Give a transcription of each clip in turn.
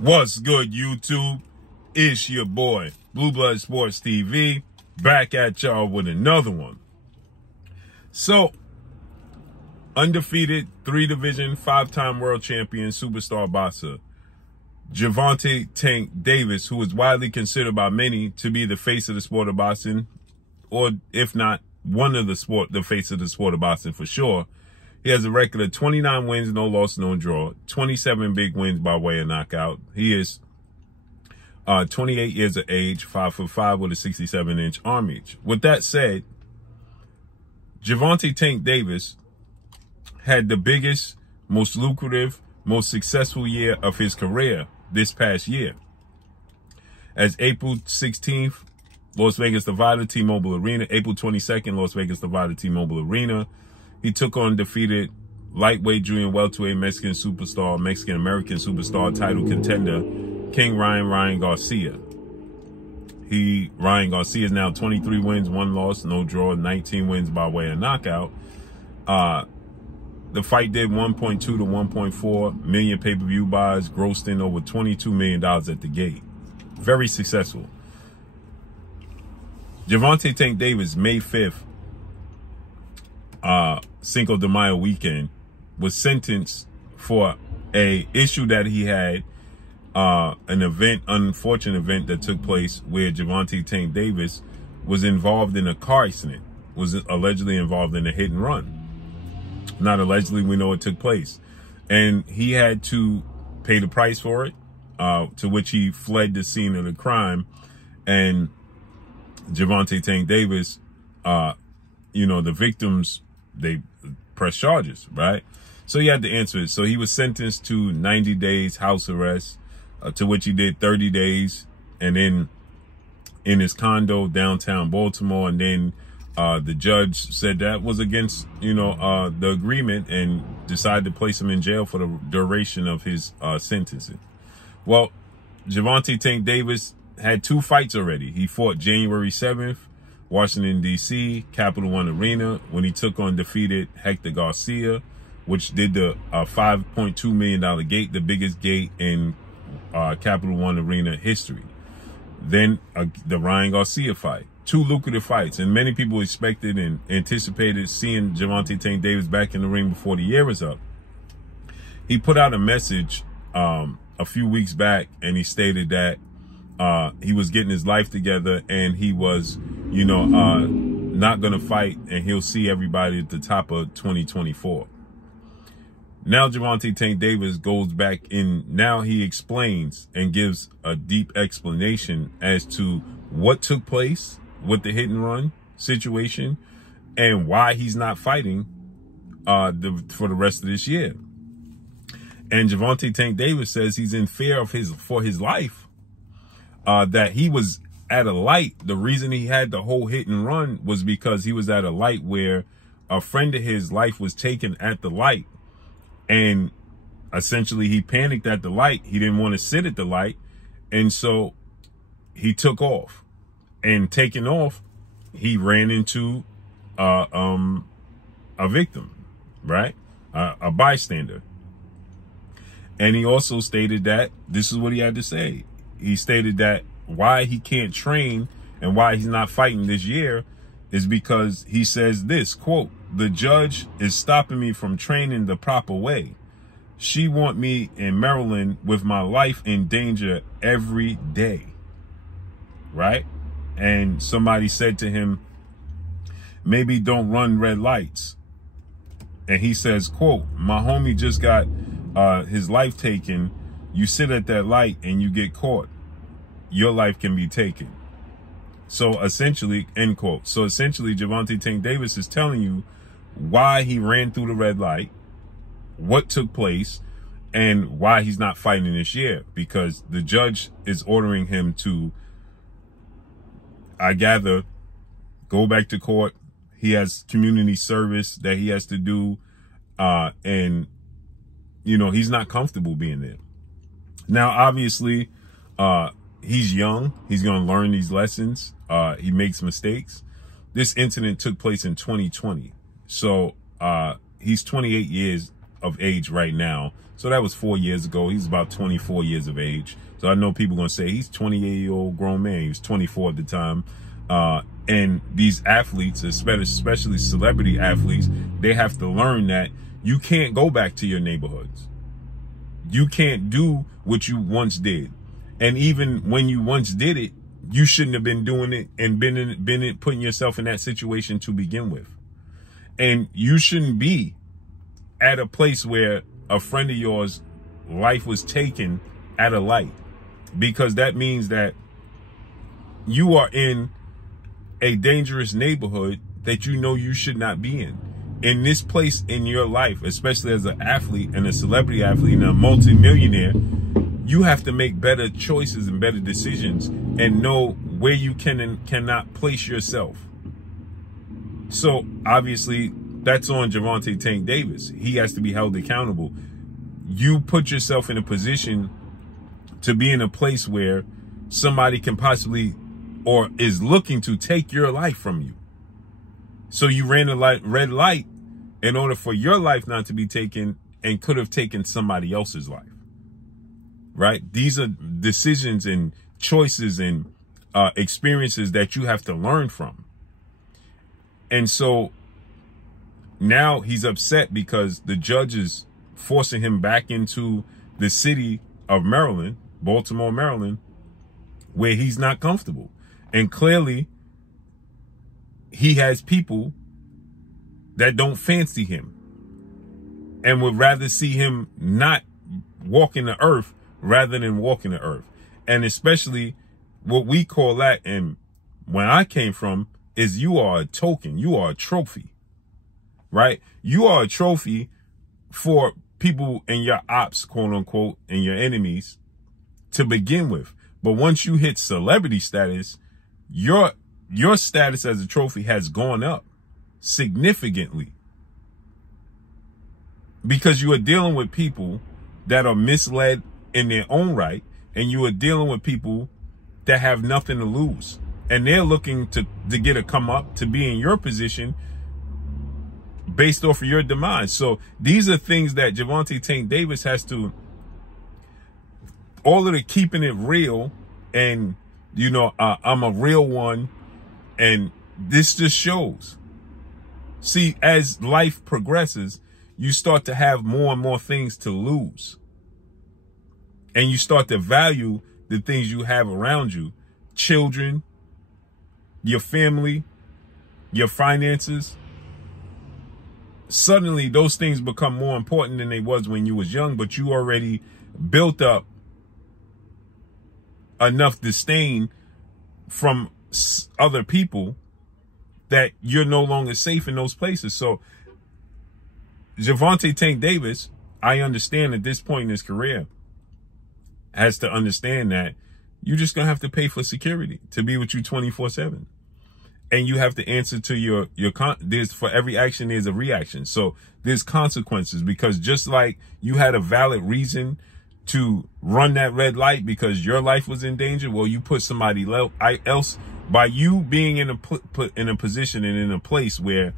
What's good, YouTube? It's your boy, Blue Blood Sports TV, back at y'all with another one. So, undefeated, 3-division, 5-time world champion, superstar boxer, Gervonta "Tank" Davis, who is widely considered by many to be the face of the sport of boxing, or if not, one of the face of the sport of boxing for sure. He has a record of 29 wins, no loss, no draw, 27 big wins by way of knockout. He is 28 years of age, 5'5" with a 67-inch arm reach. With that said, Gervonta "Tank" Davis had the biggest, most lucrative, most successful year of his career this past year. As April 16th, Las Vegas, Nevada, T-Mobile Arena. April 22nd, Las Vegas, Nevada, T-Mobile Arena. He took on defeated lightweight, junior welterweight, Mexican-American superstar, title contender, King Ryan Garcia. Ryan Garcia is now 23 wins, 1 loss, no draw, 19 wins by way of knockout. The fight did 1.2 to 1.4 million pay-per-view buys, grossed in over $22 million at the gate. Very successful. Gervonta "Tank" Davis, May 5th, Cinco de Mayo weekend, was sentenced for a issue that he had, an unfortunate event that took place where Gervonta "Tank" Davis was involved in a car accident, was allegedly involved in a hit and run. Not allegedly, we know it took place. And he had to pay the price for it, to which he fled the scene of the crime. And Gervonta "Tank" Davis, the victims, they press charges, right? So he had to answer it. So he was sentenced to 90 days house arrest, to which he did 30 days, and then in his condo downtown Baltimore. And then the judge said that was against, the agreement, and decided to place him in jail for the duration of his sentencing. Well, Gervonta "Tank" Davis had 2 fights already. He fought January 7th, Washington, D.C., Capital One Arena, when he took on defeated Hector Garcia, which did the $5.2 million gate, the biggest gate in Capital One Arena history. Then the Ryan Garcia fight. 2 lucrative fights, and many people expected and anticipated seeing Gervonta "Tank" Davis back in the ring before the year was up. He put out a message a few weeks back, and he stated that he was getting his life together, and he was, not going to fight, and he'll see everybody at the top of 2024. Now Gervonta "Tank" Davis goes back in. Now he explains and gives a deep explanation as to what took place with the hit and run situation and why he's not fighting for the rest of this year. And Gervonta "Tank" Davis says he's in fear for his life. That he was at a light. The reason he had the whole hit and run was because he was at a light where a friend of his life was taken at the light. And essentially he panicked at the light. He didn't want to sit at the light. And so he took off. And taking off, he ran into a victim, right? A bystander. And he also stated that, this is what he had to say. He stated that why he can't train and why he's not fighting this year is because he says this, quote, "The judge is stopping me from training the proper way. She want me in Maryland with my life in danger every day." Right? And somebody said to him, "Maybe don't run red lights." And he says, quote, "My homie just got his life taken. You sit at that light and you get caught. Your life can be taken." So essentially, end quote. So essentially, Gervonta "Tank" Davis is telling you why he ran through the red light, what took place, and why he's not fighting this year. Because the judge is ordering him to, I gather, go back to court. He has community service that he has to do. And, he's not comfortable being there. Now, obviously, he's young. He's going to learn these lessons. He makes mistakes. This incident took place in 2020. So he's 28 years of age right now. So that was 4 years ago. He's about 24 years of age. So I know people are going to say he's 28-year-old grown man. He was 24 at the time. And these athletes, especially celebrity athletes, they have to learn that you can't go back to your neighborhoods. You can't do what you once did. And even when you once did it, you shouldn't have been doing it and been putting yourself in that situation to begin with. And you shouldn't be at a place where a friend of yours' life was taken at a light, because that means that you are in a dangerous neighborhood that you know you should not be in. In this place in your life, especially as an athlete and a celebrity athlete and a multimillionaire, you have to make better choices and better decisions and know where you can and cannot place yourself. So obviously that's on Gervonta Tank Davis. He has to be held accountable. You put yourself in a position to be in a place where somebody can possibly or is looking to take your life from you. So you ran a red light in order for your life not to be taken, and could have taken somebody else's life. Right? These are decisions and choices and experiences that you have to learn from. And so now he's upset because the judge is forcing him back into the city of Maryland, Baltimore, Maryland, where he's not comfortable. And clearly he has people that don't fancy him and would rather see him not walking the earth rather than walking the earth. And especially what we call that, and when I came from, is you are a token. You are a trophy, right? You are a trophy for people in your ops, quote unquote, and your enemies to begin with. But once you hit celebrity status, your status as a trophy has gone up significantly, because you are dealing with people that are misled in their own right, and you are dealing with people that have nothing to lose, and they're looking to get a come up to be in your position based off of your demise. So these are things that Gervonta Tank Davis has to, all of the keeping it real and, you know, I'm a real one. And this just shows. See, as life progresses, you start to have more and more things to lose. And you start to value the things you have around you. Children, your family, your finances. Suddenly, those things become more important than they was when you was young, but you already built up enough disdain from other people that you're no longer safe in those places. So Gervonta Tank Davis, I understand at this point in his career, has to understand that you're just going to have to pay for security to be with you 24/7. And you have to answer to there's, for every action, there's a reaction. So there's consequences, because just like you had a valid reason to run that red light because your life was in danger, well, you put somebody else, by you being in a position and in a place where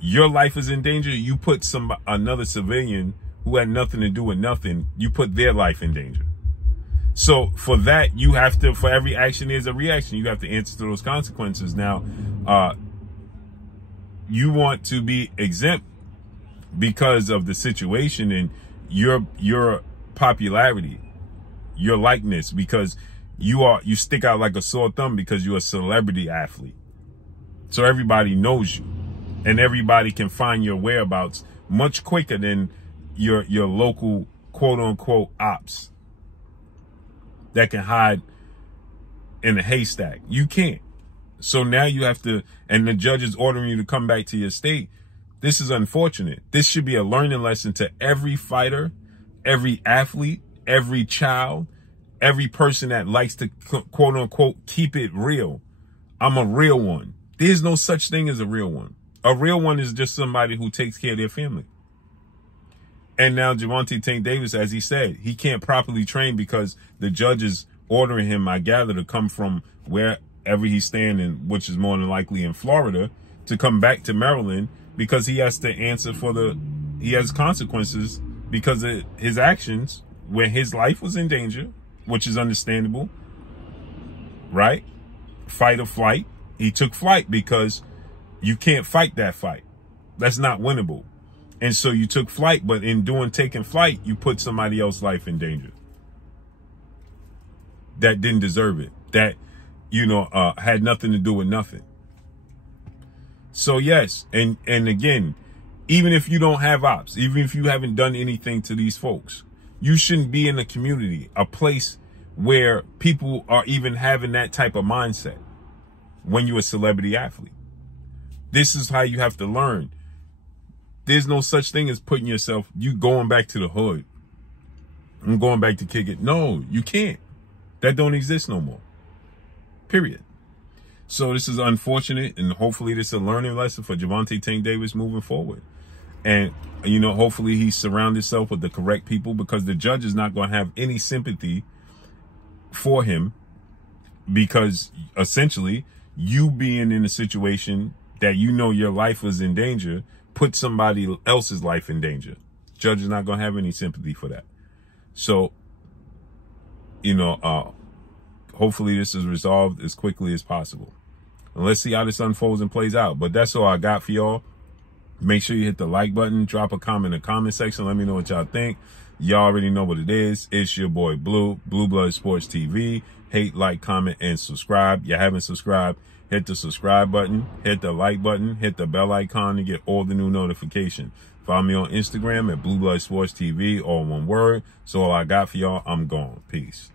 your life is in danger, you put another civilian who had nothing to do with nothing, you put their life in danger. So for that, you have to, for every action, there's a reaction. You have to answer to those consequences. Now, you want to be exempt because of the situation and your popularity, your likeness, because you stick out like a sore thumb because you're a celebrity athlete. So everybody knows you and everybody can find your whereabouts much quicker than your local quote unquote ops that can hide in a haystack. You can't. So now you have to, and the judge is ordering you to come back to your state. This is unfortunate. This should be a learning lesson to every fighter, every athlete, every child, every person that likes to quote unquote keep it real. I'm a real one. There's no such thing as a real one. A real one is just somebody who takes care of their family. And now Gervonta Tank Davis, as he said, he can't properly train because the judge is ordering him, I gather, to come from wherever he's staying in, which is more than likely in Florida, to come back to Maryland because he has to answer for he has consequences because of his actions where his life was in danger, which is understandable, right? Fight or flight. He took flight because you can't fight that fight. That's not winnable. And so you took flight, but in taking flight, you put somebody else's life in danger that didn't deserve it, that, had nothing to do with nothing. So yes, and again, even if you don't have ops, even if you haven't done anything to these folks, you shouldn't be in a community, a place where people are even having that type of mindset when you're a celebrity athlete. This is how you have to learn. There's no such thing as putting you going back to the hood. I'm going back to kick it. No, you can't. That don't exist no more. Period. So this is unfortunate, and hopefully this is a learning lesson for Gervonta Tank Davis moving forward. And, hopefully he surrounds himself with the correct people, because the judge is not going to have any sympathy for him, because essentially you being in a situation that your life was in danger put somebody else's life in danger. Judge is not going to have any sympathy for that. So, hopefully this is resolved as quickly as possible. And let's see how this unfolds and plays out. But that's all I got for y'all. Make sure you hit the like button, drop a comment in the comment section. Let me know what y'all think. Y'all already know what it is. It's your boy Blue Blood Sports TV. Hate, like, comment, and subscribe. You haven't subscribed, hit the subscribe button, hit the like button, hit the bell icon to get all the new notifications. Follow me on Instagram at Blue Blood Sports TV, all one word. So all I got for y'all, I'm gone. Peace.